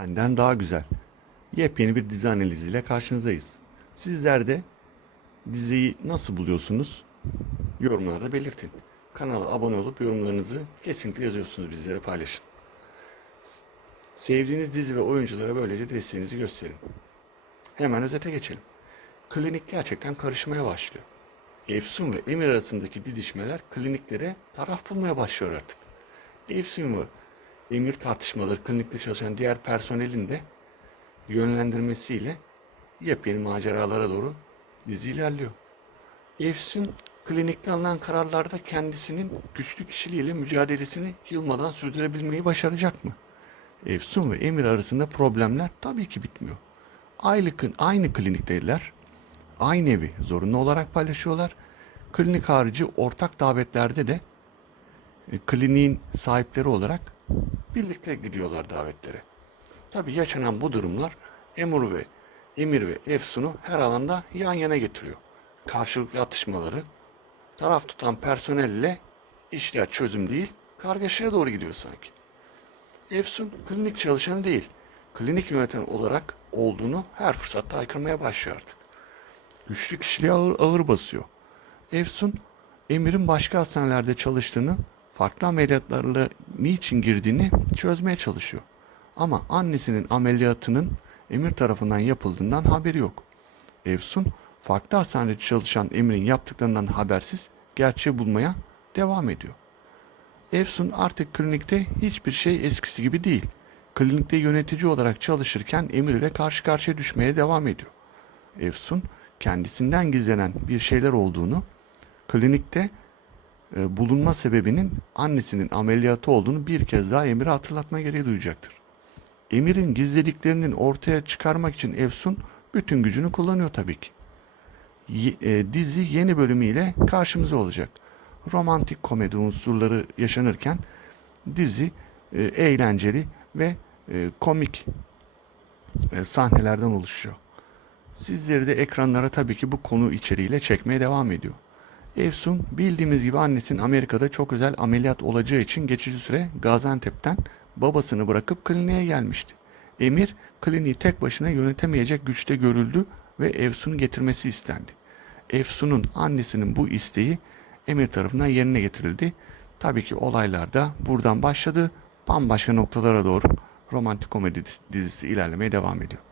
Benden daha güzel. Yepyeni bir dizi analiziyle karşınızdayız. Sizler de diziyi nasıl buluyorsunuz? Yorumlarda belirtin. Kanala abone olup yorumlarınızı kesinlikle yazıyorsunuz bizlere paylaşın. Sevdiğiniz dizi ve oyunculara böylece desteğinizi gösterin. Hemen özete geçelim. Klinik gerçekten karışmaya başlıyor. Efsun ve Emir arasındaki didişmeler kliniklere taraf bulmaya başlıyor artık. Efsun ve Emir tartışmaları klinikte çalışan diğer personelin de yönlendirmesiyle yepyeni maceralara doğru dizi ilerliyor. Efsun klinikte alınan kararlarda kendisinin güçlü kişiliğiyle mücadelesini yılmadan sürdürebilmeyi başaracak mı? Efsun ve Emir arasında problemler tabii ki bitmiyor. Aynı, aynı klinikteydiler. Aynı evi zorunlu olarak paylaşıyorlar. Klinik harici ortak davetlerde de e, kliniğin sahipleri olarak birlikte gidiyorlar davetlere. Tabii yaşanan bu durumlar Emir ve Emir ve Efsun'u her alanda yan yana getiriyor. Karşılıklı atışmaları, taraf tutan personelle işler çözüm değil, kargaşaya doğru gidiyor sanki. Efsun klinik çalışanı değil, klinik yöneten olarak olduğunu her fırsatta aykırmaya başlıyor artık. Güçlü kişiliğe ağır, ağır basıyor. Efsun, Emir'in başka hastanelerde çalıştığını, farklı ameliyatlarla niçin girdiğini çözmeye çalışıyor. Ama annesinin ameliyatının Emir tarafından yapıldığından haberi yok. Efsun, farklı hastanede çalışan Emir'in yaptıklarından habersiz gerçeği bulmaya devam ediyor. Efsun artık klinikte hiçbir şey eskisi gibi değil. Klinikte yönetici olarak çalışırken Emir ile karşı karşıya düşmeye devam ediyor. Efsun kendisinden gizlenen bir şeyler olduğunu, klinikte bulunma sebebinin annesinin ameliyatı olduğunu bir kez daha Emir'e hatırlatma gereği duyacaktır. Emir'in gizlediklerinin ortaya çıkarmak için Efsun bütün gücünü kullanıyor tabii ki. E, dizi yeni bölümüyle karşımıza olacak. Romantik komedi unsurları yaşanırken dizi e, eğlenceli ve e, komik e, sahnelerden oluşuyor. Sizleri de ekranlara tabii ki bu konu içeriğiyle çekmeye devam ediyor. Efsun bildiğimiz gibi annesinin Amerika'da çok özel ameliyat olacağı için geçici süre Gaziantep'ten babasını bırakıp kliniğe gelmişti. Emir kliniği tek başına yönetemeyecek güçte görüldü ve Efsun'u getirmesi istendi. Efsun'un annesinin bu isteği Emir tarafından yerine getirildi. Tabii ki olaylar da buradan başladı. Bambaşka noktalara doğru romantik komedi dizisi ilerlemeye devam ediyor.